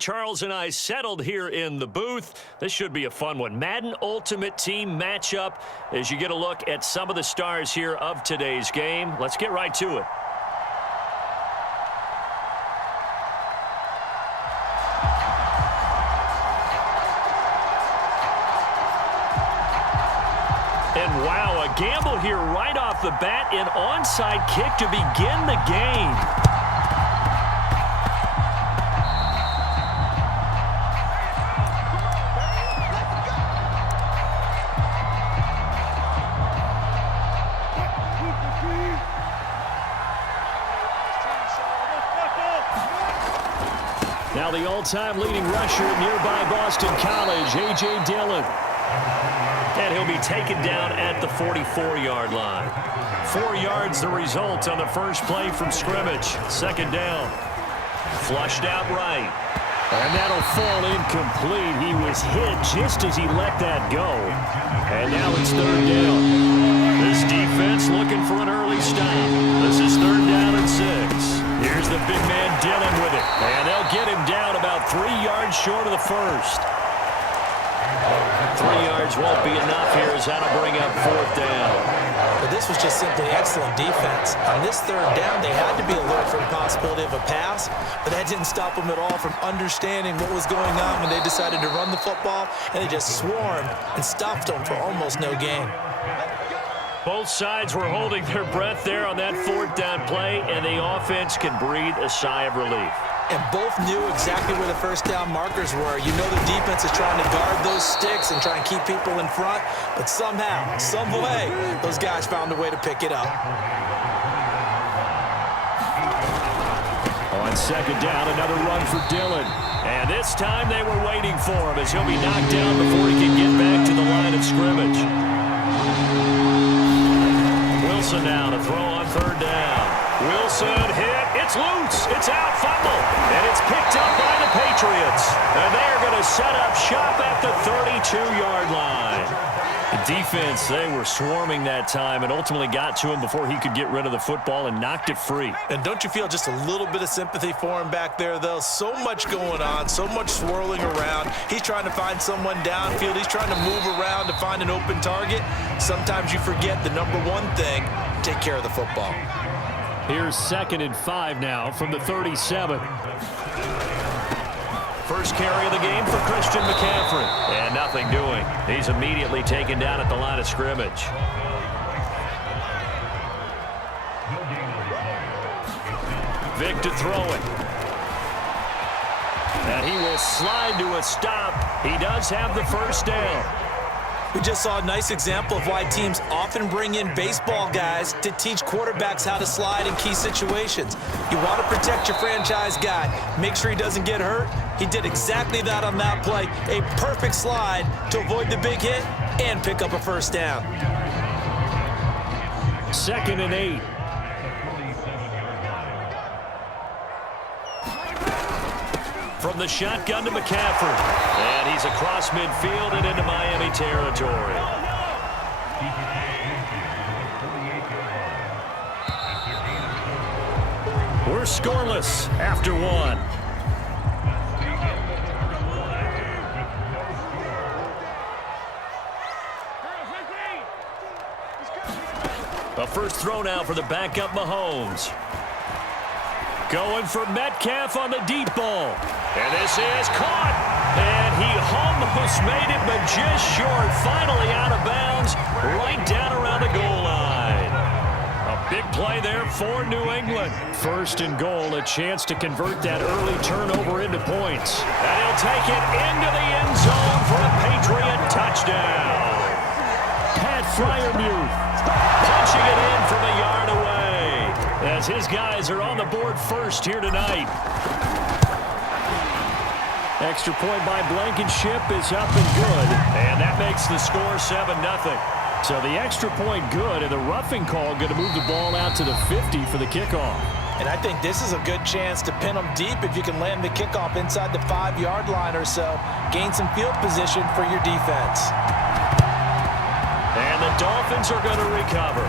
Charles and I settled here in the booth. This should be a fun one. Madden Ultimate Team matchup as you get a look at some of the stars here of today's game. Let's get right to it. And wow, a gamble here right off the bat, an onside kick to begin the game. Now the all-time leading rusher at nearby Boston College, A.J. Dillon. And he'll be taken down at the 44-yard line. 4 yards the result on the first play from scrimmage. Second down. Flushed out right. And that'll fall incomplete. He was hit just as he let that go. And now it's third down. This defense looking for an early stop. This is third down and 6. Here's the big man Dillon with it. And they'll get him down about 3 yards short of the first. 3 yards won't be enough here as that'll bring up fourth down. But this was just simply excellent defense. On this third down, they had to be alert for the possibility of a pass, but that didn't stop them at all from understanding what was going on when they decided to run the football, and they just swarmed and stopped them for almost no gain. Both sides were holding their breath there on that fourth down play, and the offense can breathe a sigh of relief. And both knew exactly where the first down markers were. You know the defense is trying to guard those sticks and try and keep people in front, but somehow, some way, those guys found a way to pick it up. On second down, another run for Dillon. And this time they were waiting for him as he'll be knocked down before he can get back to the line of scrimmage. Wilson now to throw on third down. Wilson hit. It's loose. It's out. Fumble. And it's picked up by the Patriots. And they're going to set up shop at the 32-yard line. The defense, they were swarming that time and ultimately got to him before he could get rid of the football and knocked it free. And don't you feel just a little bit of sympathy for him back there, though? So much going on, so much swirling around. He's trying to find someone downfield. He's trying to move around to find an open target. Sometimes you forget the number one thing, take care of the football. Here's 2nd and 5 now from the 37. First carry of the game for Christian McCaffrey. And nothing doing. He's immediately taken down at the line of scrimmage. Vic to throw it. And he will slide to a stop. He does have the first down. We just saw a nice example of why teams often bring in baseball guys to teach quarterbacks how to slide in key situations. You want to protect your franchise guy. Make sure he doesn't get hurt. He did exactly that on that play. A perfect slide to avoid the big hit and pick up a first down. 2nd and 8. From the shotgun to McCaffrey. And he's across midfield and into Miami territory. We're scoreless after one. A first throw now for the backup Mahomes. Going for Metcalf on the deep ball. And this is caught. And he almost made it, but just short. Finally out of bounds, right down around the goal line. A big play there for New England. 1st and goal, a chance to convert that early turnover into points. And he'll take it into the end zone for a Patriot touchdown. Pat Freiermuth punching it in from a yard away as his guys are on the board first here tonight. Extra point by Blankenship is up and good, and that makes the score 7-0. So the extra point good, and the roughing call going to move the ball out to the 50 for the kickoff. And I think this is a good chance to pin them deep if you can land the kickoff inside the 5-yard line or so. Gain some field position for your defense. And the Dolphins are going to recover.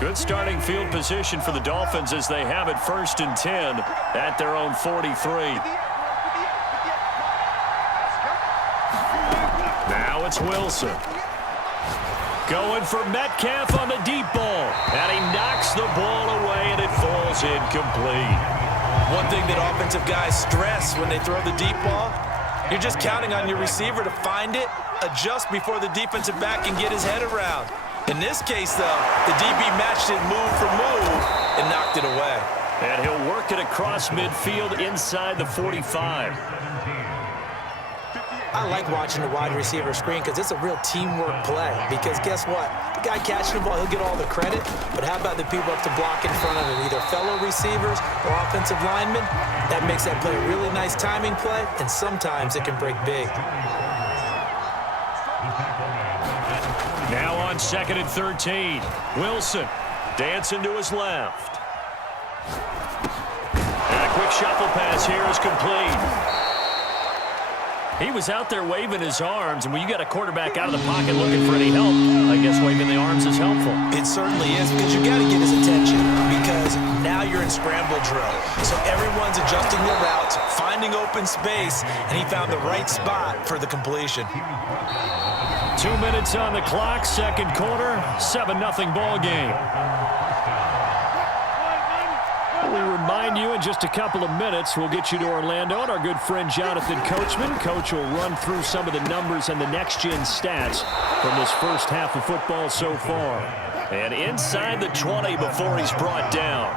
Good starting field position for the Dolphins as they have it 1st and 10 at their own 43. Now it's Wilson. Going for Metcalf on the deep ball. And he knocks the ball away, and it falls incomplete. One thing that offensive guys stress when they throw the deep ball, you're just counting on your receiver to find it, adjust before the defensive back can get his head around. In this case, though, the DB matched it move for move and knocked it away. And he'll work it across midfield inside the 45. I like watching the wide receiver screen because it's a real teamwork play. Because guess what? The guy catching the ball, he'll get all the credit. But how about the people up to block in front of him, either fellow receivers or offensive linemen? That makes that play a really nice timing play, and sometimes it can break big. Now on 2nd and 13. Wilson dancing to his left. And a quick shuffle pass here is complete. He was out there waving his arms, and when you got a quarterback out of the pocket looking for any help, I guess waving the arms is helpful. It certainly is, because you got to get his attention, because now you're in scramble drill. So everyone's adjusting their routes, finding open space, and he found the right spot for the completion. 2 minutes on the clock, second quarter, 7-0 ball game. We remind you in just a couple of minutes, we'll get you to Orlando and our good friend Jonathan Coachman. Coach will run through some of the numbers and the next-gen stats from this first half of football so far. And inside the 20 before he's brought down.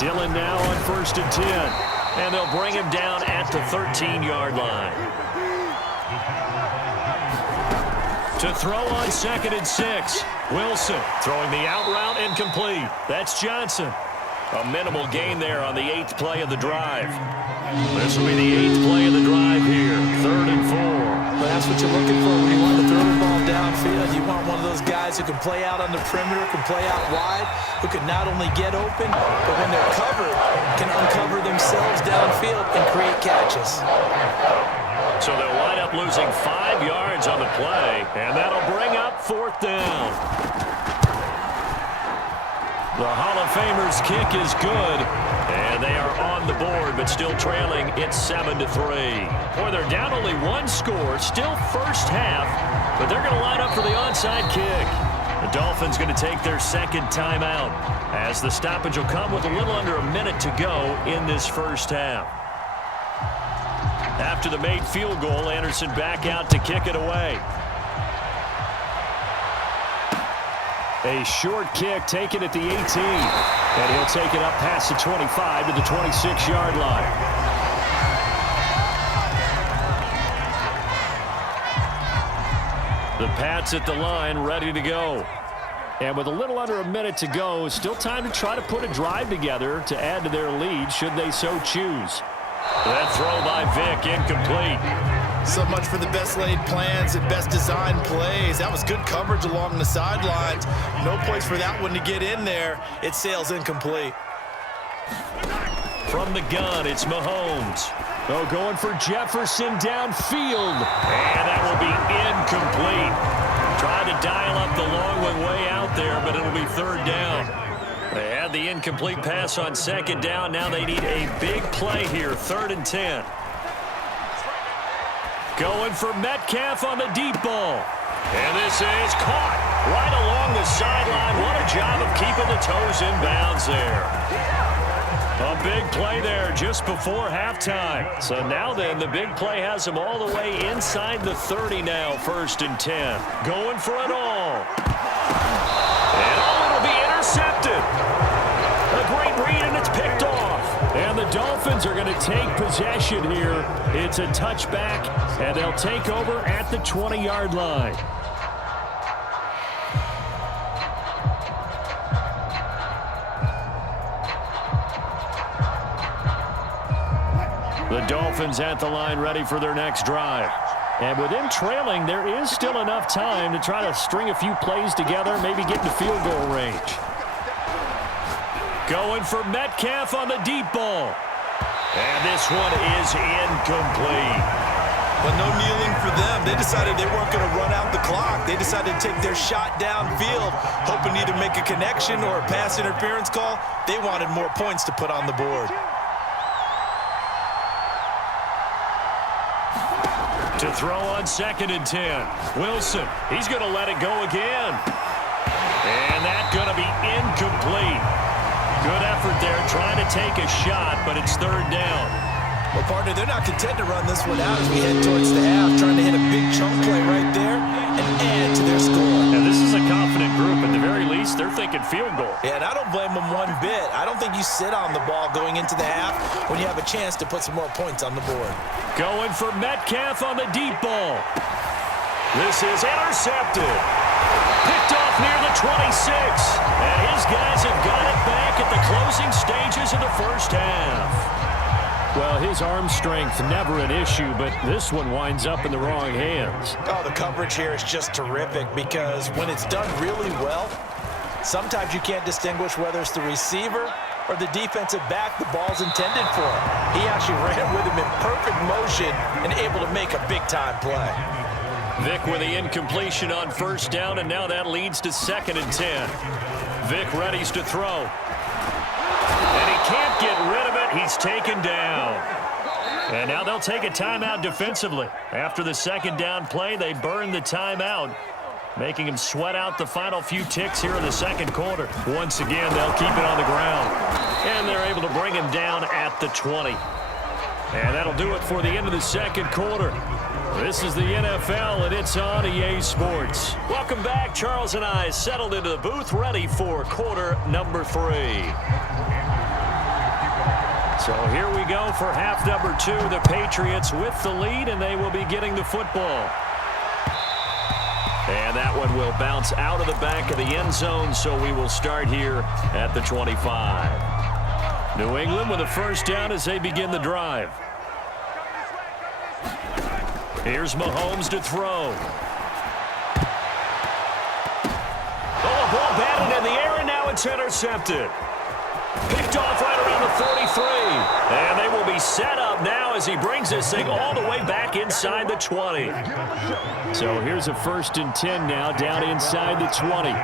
Dillon now on 1st and 10. And they'll bring him down at the 13-yard line. To throw on 2nd and 6. Wilson throwing the out route incomplete. That's Johnson. A minimal gain there on the 8th play of the drive. This will be the 8th play of the drive here. 3rd and 4. But that's what you're looking for when you want to throw the ball downfield. You want one of those guys who can play out on the perimeter, can play out wide, who can not only get open, but when they're covered, can uncover themselves downfield and create catches. So they'll wind up losing 5 yards on the play, and that'll bring up 4th down. The Hall of Famer's kick is good, and they are on the board, but still trailing. It's 7-3. Boy, they're down only 1 score, still first half, but they're going to line up for the onside kick. The Dolphins going to take their second timeout, as the stoppage will come with a little under a minute to go in this first half. After the made field goal, Anderson back out to kick it away. A short kick taken at the 18. And he'll take it up past the 25 to the 26-yard line. The Pats at the line, ready to go. And with a little under a minute to go, still time to try to put a drive together to add to their lead should they so choose. That throw by Vick, incomplete. So much for the best laid plans and best designed plays. That was good coverage along the sidelines. No place for that one to get in there. It sails incomplete. From the gun, it's Mahomes. Oh, going for Jefferson downfield. And that will be incomplete. Tried to dial up the long one way out there, but it'll be 3rd down. They had the incomplete pass on 2nd down. Now they need a big play here, 3rd and 10. Going for Metcalf on the deep ball. And this is caught right along the sideline. What a job of keeping the toes in bounds there. A big play there just before halftime. So now then, the big play has them all the way inside the 30 now, 1st and 10. Going for it all. And it'll be intercepted. A great read, and it's picked off. And the Dolphins are going to take possession here. It's a touchback, and they'll take over at the 20-yard line. The Dolphins at the line ready for their next drive. And with them trailing, there is still enough time to try to string a few plays together, maybe get into field goal range. Going for Metcalf on the deep ball. And this one is incomplete. But no kneeling for them. They decided they weren't going to run out the clock. They They decided to take their shot downfield, hoping to either make a connection or a pass interference call. They wanted more points to put on the board. To throw on 2nd and 10. Wilson, he's going to let it go again. And that's going to be incomplete. Good effort there trying to take a shot, but it's 3rd down. Well, partner, they're not content to run this one out as we head towards the half, trying to hit a big chunk play right there and add to their score. And this is a confident group. At the very least, they're thinking field goal. Yeah, and I don't blame them one bit. I don't think you sit on the ball going into the half when you have a chance to put some more points on the board. Going for Metcalf on the deep ball. This is intercepted. Picked off near the 26. And his guys have got it back at the closing stages of the first half. Well, his arm strength never an issue, but this one winds up in the wrong hands. Oh, the coverage here is just terrific because when it's done really well, sometimes you can't distinguish whether it's the receiver or the defensive back the ball's intended for. He actually ran with him in perfect motion and able to make a big-time play. Vic with the incompletion on 1st down, and now that leads to 2nd and 10. Vic readies to throw. And he can't get rid of it. He's taken down. And now they'll take a timeout defensively. After the 2nd down play, they burn the timeout, making him sweat out the final few ticks here in the 2nd quarter. Once again, they'll keep it on the ground. And they're able to bring him down at the 20. And that'll do it for the end of the 2nd quarter. This is the NFL, and it's on EA Sports. Welcome back. Charles and I settled into the booth, ready for quarter number 3. So here we go for half number 2. The Patriots with the lead, and they will be getting the football. And that one will bounce out of the back of the end zone, so we will start here at the 25. New England with a 1st down as they begin the drive. Here's Mahomes to throw. Oh, a ball batted in the air, and now it's intercepted. Picked off right around the 43. And they will be set up now as he brings this thing all the way back inside the 20. So here's a 1st and 10 now down inside the 20.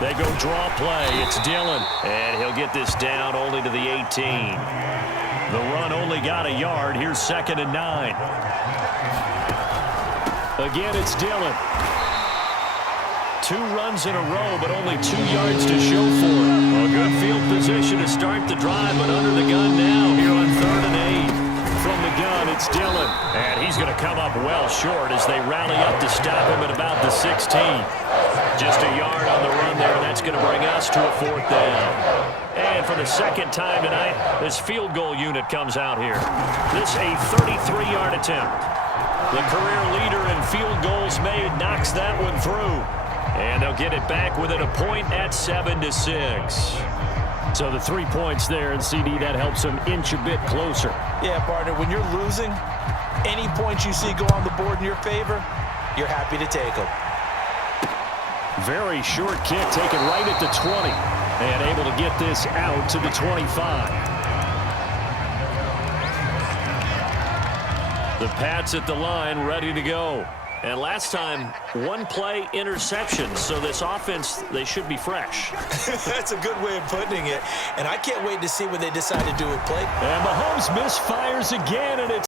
They go draw play. It's Dillon. And he'll get this down only to the 18. The run only got a yard. Here's 2nd and 9. Again, it's Dillon. 2 runs in a row, but only 2 yards to show for it. A good field position to start the drive, but under the gun now here on 3rd and 8. From the gun, it's Dillon. And he's going to come up well short as they rally up to stop him at about the 16. Just a yard on the run there, and that's going to bring us to a 4th down. And for the 2nd time tonight, this field goal unit comes out here. This a 33-yard attempt. The career leader in field goals made knocks that one through. And they'll get it back within a point at 7-6. So the 3 points there, and CD, that helps them inch a bit closer. Yeah, partner, when you're losing, any points you see go on the board in your favor, you're happy to take them. Very short kick taken right at the 20. And able to get this out to the 25. The Pats at the line, ready to go. And last time, 1 play interception. So this offense, they should be fresh. That's a good way of putting it. And I can't wait to see what they decide to do with play. And Mahomes misfires again, and it's